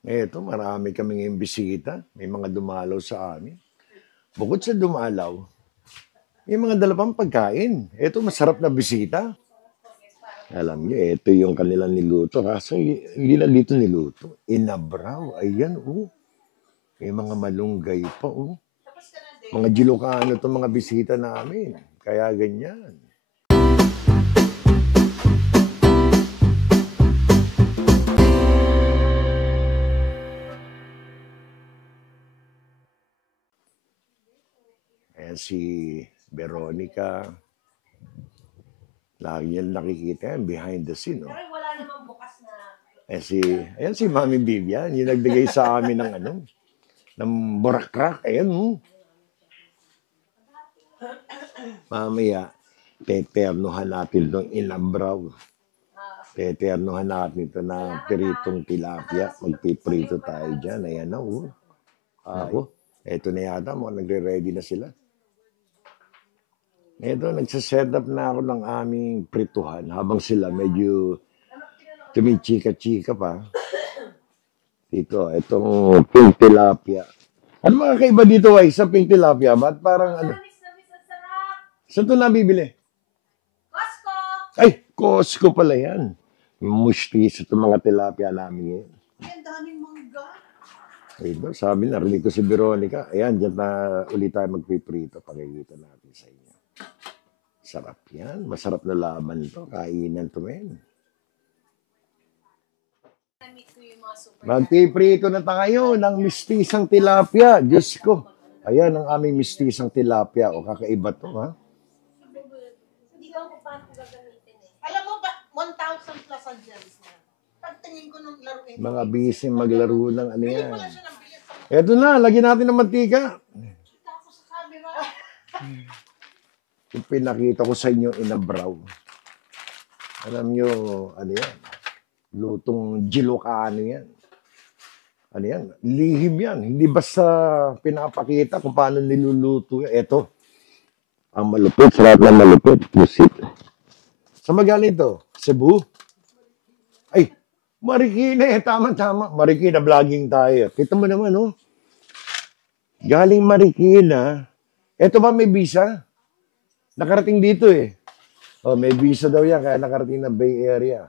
Eto, marami kaming imbisita. May mga dumalaw sa amin. Bukod sa dumalaw, may mga dala pang pagkain. Eto, masarap na bisita. Alam niyo, ito yung kanilang niluto. Kaso hindi na dito niluto. Inabraw. Ayan, oh. May mga malunggay pa, oh. Mga Ilocano itong mga bisita namin. Kaya ganyan. Ayan si Veronica. Lagi yan nakikita yan behind the scene. Oh. Ayan si Mami Vivian. Yung nagbigay sa amin ng ng borakrak. Ayan, oh. Mamaya, teternohan natin itong inabraw. Teternohan natin ito na piritong tilapia. Magpiprito tayo dyan. Ayan na, oh. Ako, eto na yata. Mga nagre-ready na sila. Eto, nagsaset up na ako ng aming prituhan habang sila medyo tumichika-chika pa. Dito, itong pink tilapia. Ano mga kaiba dito, ay sa pink tilapia? Ba't parang ano? Saan ito nabibili? Costco! Ay, Costco pala yan. Mustis itong mga tilapia namin ngayon. Ay, ang daming mangga. Ayun, sabi na, rinig ko si Veronica. Ayan, dyan na ulit tayo magpiprito. Pakikita natin sa inyo. Sarap yan. Masarap na laban to. Kainan to, men. Magpiprito na tayo ng mistisang tilapia. Diyos ko. Ayan ang aming mistisang tilapia. O, kakaiba to, ha? Hindi ko kung paano ko gagamitin eh. Alam mo ba, 1,000 plus ang gems na. Pagtingin ko nung laruin. Mga busy maglaro ng ano Bili yan. ko lang siya ng bilis. Eto na, lagyan natin ng mantika. Kita ko sa camera. Yung pinakita ko sa inyo, inabraw. Alam nyo, ano yan? Lutong Ilocano yan. Ano yan? Lihim yan. Hindi basta pinapakita kung paano niluluto yan. Eto, ang malupit, sarap na malupit. Pusit. Sa magaling to? Cebu? Ay, Marikina eh. Tama-tama. Marikina vlogging tayo. Kita mo naman, oh. Galing Marikina. Eto ba may visa? Nakarating dito eh. Oh, may visa daw yan, kaya nakarating na Bay Area.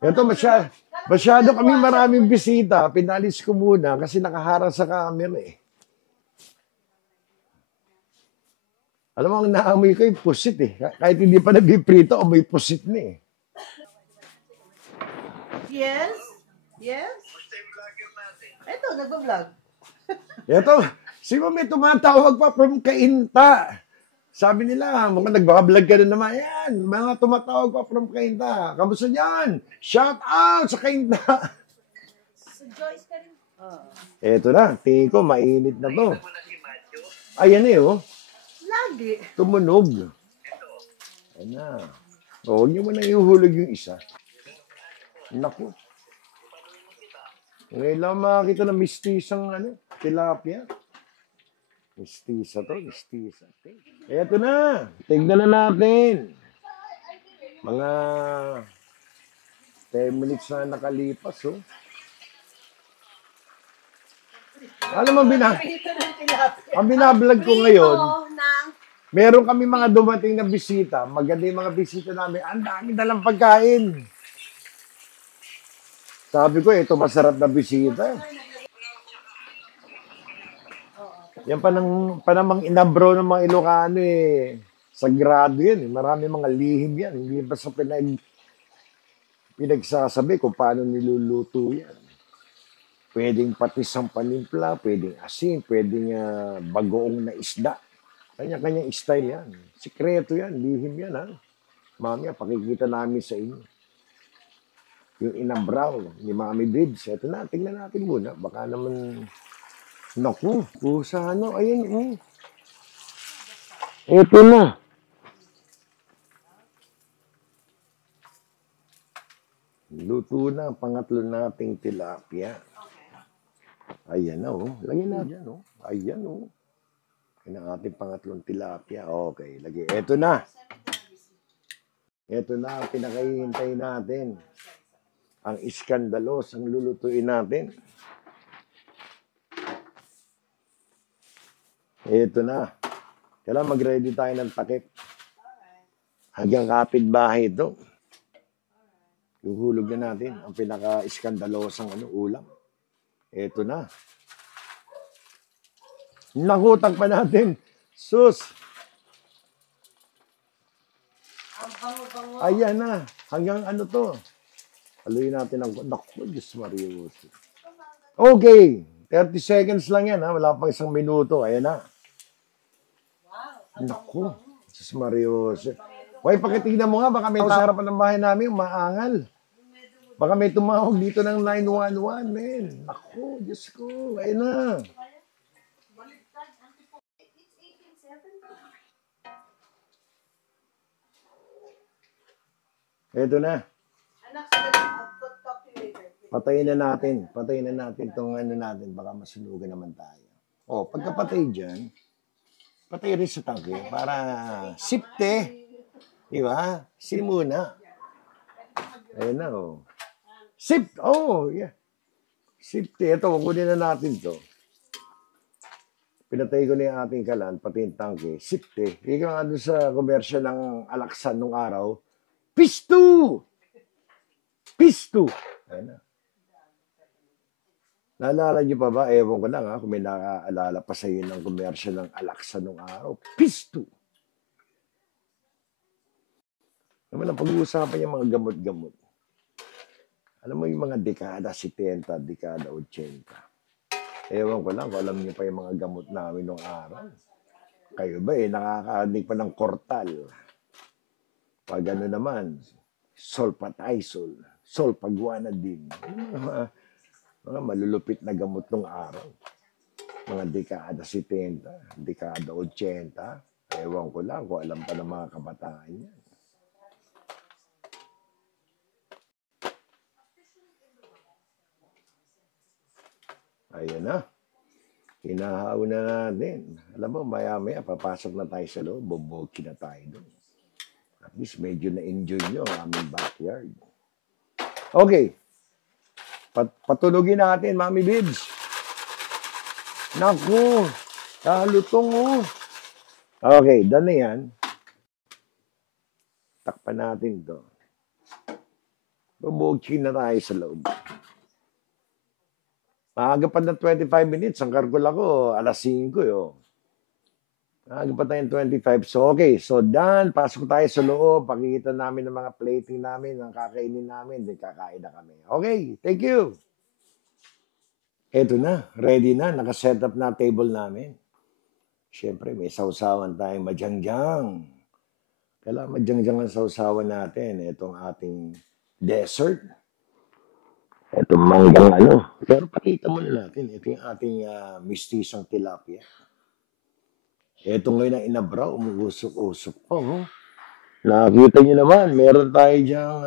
Ito, masyado kami maraming bisita. Pinalis ko muna kasi nakaharang sa camera eh. Alam mo, ang naamoy ko yung pusit eh. Kahit hindi pa nabiprito, amoy pusit na eh. Yes? Yes? Ito, nagbablog. Ito, si Mami tumatawag pa from Cainta. Sabi nila, mga nagbablog ka na naman. Yan, mga tumatawag pa from Cainta. Kamusta dyan? Shout out sa Cainta. So, Joyce ka rin. Eto na, tingin ko, mainit na to. Ayan eh, oh. Lagi. Tumunog. Ayan na. O, huwag niyo mo na ihuhulog yung isa. Naku. Ngayon lang makakita na mistisang tilapia. Mistisa to, mistisa. Eto na. Tignan na natin. Mga 10 minutes na nakalipas, oh. Alam mo, ang binablog ko ngayon, meron kami mga dumating na bisita. Maganda yung mga bisita namin. Ang dami dalang pagkain. Sabi ko, ito masarap na bisita. Yan panamang inabro ng mga Ilocano eh. Sagrado yan eh. Marami mga lihim yan. Hindi ba sa pinagsasabi kung paano niluluto yan. Pwedeng patis ang panimpla, pwedeng asin, pwedeng bagoong na isda. Kanya-kanyang style yan. Sikreto yan, lihim yan ha. Mamaya, pakikita namin sa inyo. Yung inabraw ni Mami Bids. Ito na, tingnan natin muna. Baka naman, naku, pusa ano, ayan. Ito na. Luto na ang pangatlo nating tilapia. Ayan na, oh. Lagyan natin, oh. Ayan, oh. Ayan ang ating pangatlong tilapia. Okay, lagi. Ito na. Ito na ang pinakahihintay natin. ang iskandalos ang lulutuin natin. Ito na. Kailangan mag-ready tayo ng takip. Hanggang kapitbahay ito. Yuhulog na natin ang pinaka-iskandalosang ulam. Ito na. Nakutang pa natin. Sus! Ayan na. Hanggang to. Haluin natin ang... Naku, Diyos Marios. Okay. 30 seconds lang yan, ha? Wala pang 1 minuto. Ayan na. Naku, Diyos Marios. Hoy, pakitignan mo nga. Baka may sa harapan ng bahay namin, maangal. Baka may tumawag dito ng 911, men. Naku, Diyos ko. Ayan na. Ito na. Patayin na natin. Patayin na natin itong natin. Baka masunugan naman tayo. O, pagkapatay dyan, patay rin sa tangke para sipte. Diba? Sip muna. Ayan na, o. Sip! Oh, yeah. Sipte. Ito, kukunin na natin to. Pinatay ko na yung ating kalan, pati yung tangke. Sipte. Ikaw nga doon sa komersya ng Alaksan nung araw, Pistu! Pistu! Ayan na. Naalala niyo pa ba? Ewan ko lang ha, kung may nakaalala pa sa iyo ng komersya ng Alaksan nung araw. Pistu! Naman ang pag-uusapan yung mga gamot-gamot. Alam mo yung mga dekada 70, dekada 80. Ewan ko lang kung alam niyo pa yung mga gamot namin nung araw. Kayo ba nakakaanig pa ng kortal? Pag naman, solpatisol, solpaguanidin. Mga malulupit na gamot nung araw. Mga dekada 70, dekada 80. Ewan ko lang kung alam pa ng mga kabataan yan. Ayan na. Hinahaw na natin. Alam mo, maya-maya, papasok na tayo sa loob. Boboki na tayo doon. At least medyo na-enjoy nyo ang aming backyard. Okay. Patulogin natin, Mami Bibs. Naku, kalutong oh. Okay, done na yan. Takpan natin to. Bubogin na tayo sa loob. Maaga pa ng 25 minutes. Ang kargol ako, alas 5 yo. Maaga pa tayong 25. So, okay. So, done. Pasok tayo sa loob. Pakikita namin ng mga plating namin, ng kakainin namin. Then, kakain na kami. Okay. Thank you. Eto na. Ready na. Nakaset up na table namin. Siyempre, may sausawan tayong madyangyang. Kailangan madyangyang ang sausawan natin. Itong ating dessert. Itong manggang Pero pakita muna natin. Ito yung ating mistisang tilapia. Ito ngayon ang inabraw. Umuusok-usok pa. Oh. Nakikita nyo naman. Meron tayo dyang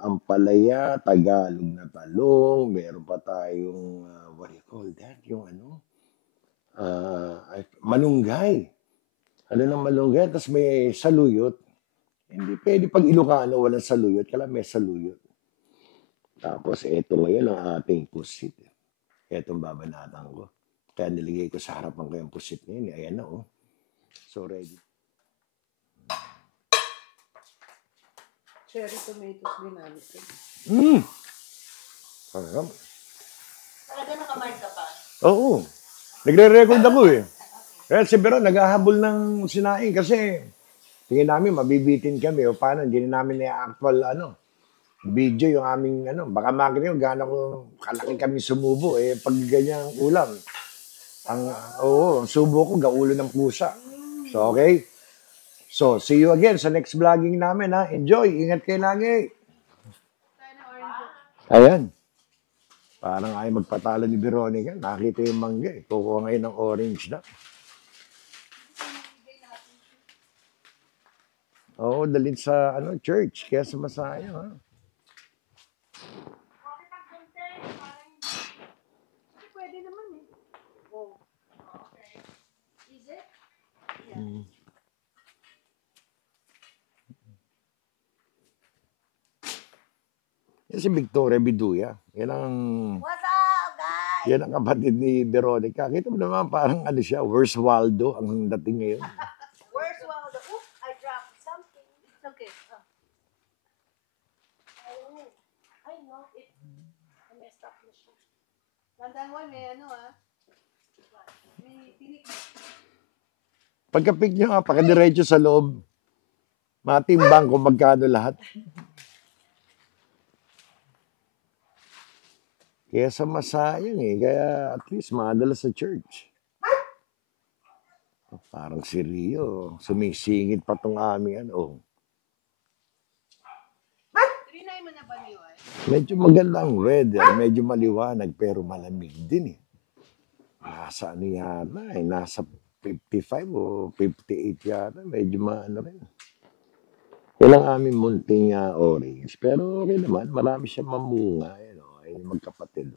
ampalaya, Tagalog na talong. Meron pa tayong, what do you call that? Yung malunggay. Ng malunggay. Tapos may saluyot. Hindi pwede pag Ilocano walang saluyot. Kailangan may saluyot. Tapos, ito ngayon ang ating pusit. Itong babanatan ko. Kaya niligay ko sa harapan ko yung pusit ngayon. Ayan na, oh. So, ready. Cherry tomatoes ginamit ko. Parang. Talaga nakamind ka pa? Oo. Nagre-record ako eh. Kaya si Beron, naghahabol ng sinaing kasi tingin namin, mabibitin kami. O paano, hindi namin na-actual, video yung aming baka makita nyo gaano ko kalaki kami sumubo pag ganyang ulam ang subo ko gaulo ng pusa. So okay, so see you again sa next vlogging namin ha. Enjoy, ingat kayo lagi. Ayan, parang ay magpatalo ni Veronica. Nakita yung mangga kukuha ngayon ng orange na. Dalhin sa church kaya sumasayo ha. Pwede naman eh. Oh. Okay. Is it? Yeah. Ito si Victoria Biduya. Yan ang, What's up, guys? yan ang kapatid ni Veronica. Kita mo naman parang ano siya, Where's Waldo ang dating ngayon. Where's Waldo? Oops, I dropped something. It's okay. Oh. I know it. I messed up na siya. Tandaan mo, may ano May tinik. Pagka-pick nyo nga, pakadiretso sa loob, matimbang kung magkano lahat. Kaya sa masayang kaya at least madala sa church. Parang si Rio, sumisingit pa tong aming ano. Trinay mo na ba niyo Medyo magandang weather, medyo maliwanag, pero malamig din Nasa ano yata nasa 55 o 58 yata, medyo maano rin. Yan ang aming munting orange. Pero okay naman, marami siyang mamunga, ay magkapatid.